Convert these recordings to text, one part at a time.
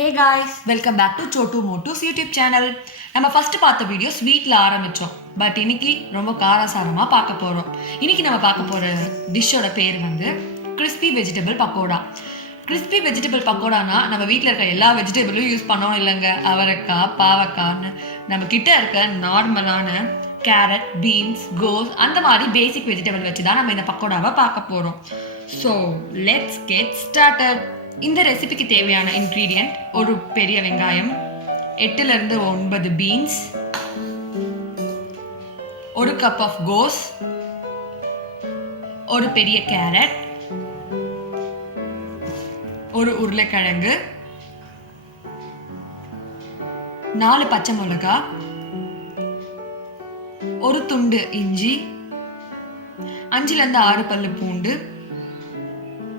Hey guys, welcome back to Chotu Motu's YouTube channel. நம்ம first பார்த்த video ஸ்வீட்ல ஆரம்பிச்சோம். But இன்னைக்கு ரொம்ப காரசாரமா பார்க்க போறோம். இன்னைக்கு நம்ம பார்க்க போற டிஷ்ஷோட பேர் வந்து crispy vegetable pakoda. crispy vegetable pakodaனா நம்ம வீட்ல இருக்க எல்லா வெஜிடபிளும் யூஸ் பண்ணோம் இல்லைங்க. அவரைக்காய், பாவக்காய்னு நம்ம கிட்ட இருக்க நார்மலான கேரட், பீன்ஸ், கோஸ் அந்த மாதிரி பேசிக் வெஜிடபிள் வச்சு தான் நம்ம இந்த பக்கோடாவை பார்க்க போறோம். So let's get started. இந்த ரெசிபிக்கு தேவையான இன்க்ரீடியன்ட் ஒரு பெரிய வெங்காயம், 8 to 9 பீன்ஸ், ஒரு கப் ஆஃப் கோஸ், ஒரு பெரிய கேரட், ஒரு உருளைக்கிழங்கு, 4 பச்சை மிளகாய், ஒரு துண்டு இஞ்சி, 5 to 6 பல்லு பூண்டு,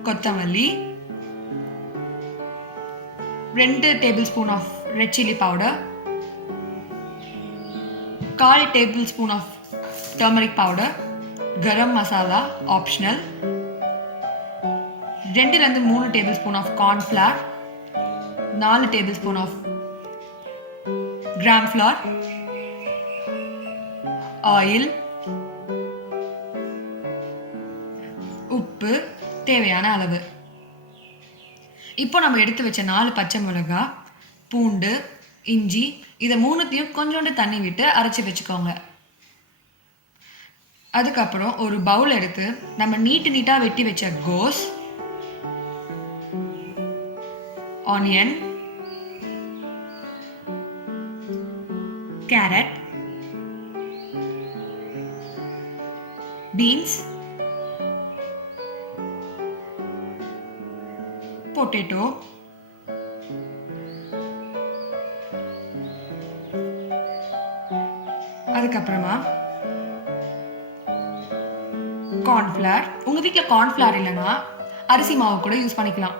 கொத்தமல்லி, 2 tablespoon of red chilli powder, 1/4 tablespoon of turmeric powder, garam masala optional, 2 to 3 tablespoon of corn flour, 4 tablespoon of gram flour, oil, உப்பு தேவையான அளவு. இப்போ நம்ம எடுத்து வச்ச 4 பச்சை மிளகாய், பூண்டு, இஞ்சி இதை மூணுத்தையும் கொஞ்சோண்டு தண்ணி விட்டு அரைச்சி வச்சுக்கோங்க. அதுக்கப்புறம் ஒரு பவுல் எடுத்து நம்ம நீட்டாக வெட்டி வச்ச கோஸ், ஆனியன், கேரட், பீன்ஸ், பொட்டேட்டோ, அதுக்கப்புறமா கார்ன்ஃப்ளவர். உங்க வீட்டில் கார்ன்ஃப்ளவர் இல்லைன்னா அரிசி மாவு கூட யூஸ் பண்ணிக்கலாம்.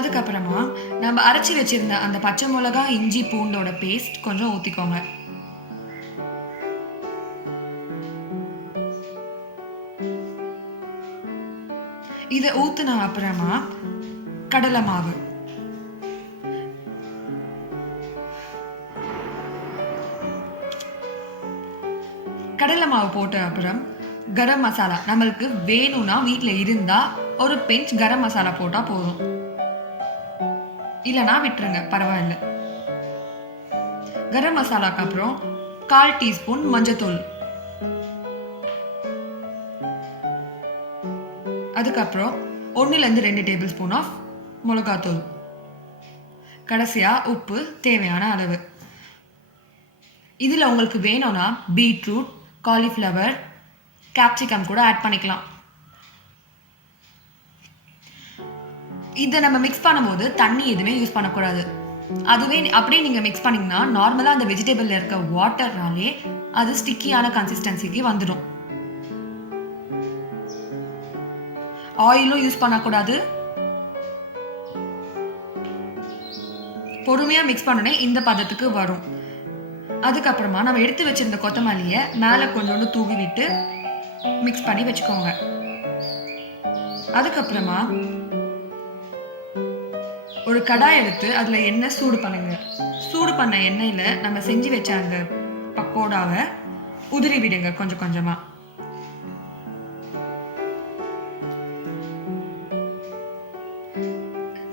அதுக்கப்புறமா நம்ம அரைச்சி வச்சிருந்த அந்த பச்சை மிளகாய், இஞ்சி, பூண்டோட பேஸ்ட் கொஞ்சம் ஊற்றிக்கோங்க. இதை ஊற்றின அப்புறமா கடலை மாவு, கடலை மாவு போட்ட அப்புறம் கரம் மசாலா. நம்மளுக்கு வேணும்னா வீட்டில் இருந்தால் ஒரு பிஞ்ச் கரம் மசாலா போட்டால் போதும், இல்லைனா விட்டுருங்க, பரவாயில்ல. கரம் மசாலாக்கு அப்புறம் 1/4 டீஸ்பூன் மஞ்சத்தூள், அதுக்கப்புறம் 1 to 2 டேபிள்ஸ்பூன் ஆஃப் மிளகாத்தூள், கடைசியாக உப்பு தேவையான அளவு. இதில் உங்களுக்கு வேணும்னா பீட்ரூட், காலிஃப்ளவர், கேப்சிகம் கூட ஆட் பண்ணிக்கலாம். இதை நம்ம மிக்ஸ் பண்ணும்போது தண்ணி எதுவுமே யூஸ் பண்ணக்கூடாது. அதுவே அப்படியே நீங்கள் மிக்ஸ் பண்ணிங்கன்னா நார்மலாக அந்த வெஜிடபிளில் இருக்க வாட்டர்னாலே அது ஸ்டிக்கியான கன்சிஸ்டன்சிக்கு வந்துடும். ஆயிலும் யூஸ் பண்ணக்கூடாது. பொறுமையாக மிக்ஸ் பண்ணோன்னே இந்த பதத்துக்கு வரும். அதுக்கப்புறமா நம்ம எடுத்து வச்சிருந்த கொத்தமல்லியை மேலே கொஞ்சோண்டு தூவி விட்டு மிக்ஸ் பண்ணி வச்சுக்கோங்க. அதுக்கப்புறமா ஒரு கடாய் எடுத்து அதில் எண்ணெய் சூடு பண்ணுங்க. சூடு பண்ண எண்ணெயில் நம்ம செஞ்சு வச்ச அந்த பக்கோடாவை உதிரி விடுங்க கொஞ்சம் கொஞ்சமாக.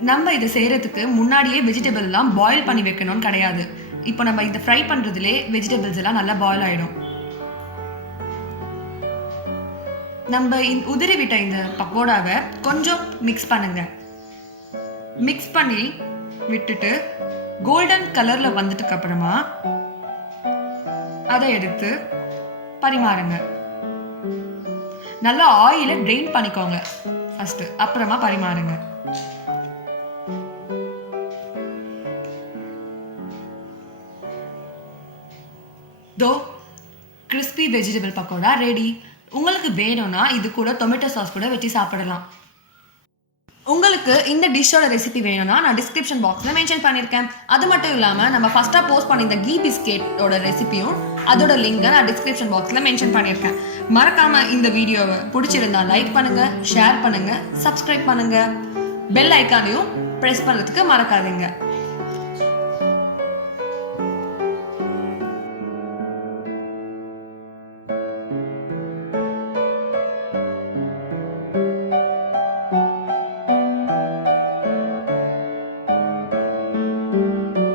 நம்ம இதை செய்யறதுக்கு முன்னாடியே வெஜிடபிள் எல்லாம் பாயில் பண்ணி வைக்கணும்னு கிடையாது. இப்போ நம்ம இதை ஃப்ரை பண்றதுலே வெஜிடபிள்ஸ் எல்லாம் நல்லா பாயில் ஆயிடும். நம்ம உதிரி விட்ட இந்த பக்கோடாவை கொஞ்சம் மிக்ஸ் பண்ணுங்க. மிக்ஸ் பண்ணி விட்டுட்டு கோல்டன் கலர்ல வந்துட்டுக்கு அப்புறமா அதை எடுத்து பரிமாறுங்க. நல்லா ஆயிலை ட்ரெயின் பண்ணிக்கோங்க ஃபர்ஸ்ட், அப்புறமா பரிமாறுங்க. தோ கிறிஸ்பி வெஜிடபிள் பக்கோடா ரெடி. உங்களுக்கு வேணும்னா இது கூட டொமேட்டோ சாஸ் கூட வச்சு சாப்பிடலாம். உங்களுக்கு இந்த டிஷ்ஷோட ரெசிபி வேணும்னா நான் டிஸ்கிரிப்ஷன் பாக்ஸில் மென்ஷன் பண்ணியிருக்கேன். அது மட்டும் இல்லாமல் நம்ம ஃபஸ்ட்டாக போஸ்ட் பண்ணியிருந்த கீ பிஸ்கெட்டோட ரெசிபியும் அதோட லிங்கை நான் டிஸ்கிரிப்ஷன் பாக்ஸில் மென்ஷன் பண்ணியிருக்கேன். மறக்காமல் இந்த வீடியோவை பிடிச்சிருந்தா லைக் பண்ணுங்கள், ஷேர் பண்ணுங்கள், சப்ஸ்கிரைப் பண்ணுங்கள், பெல் ஐக்கானையும் ப்ரெஸ் பண்ணுறதுக்கு மறக்காதீங்க.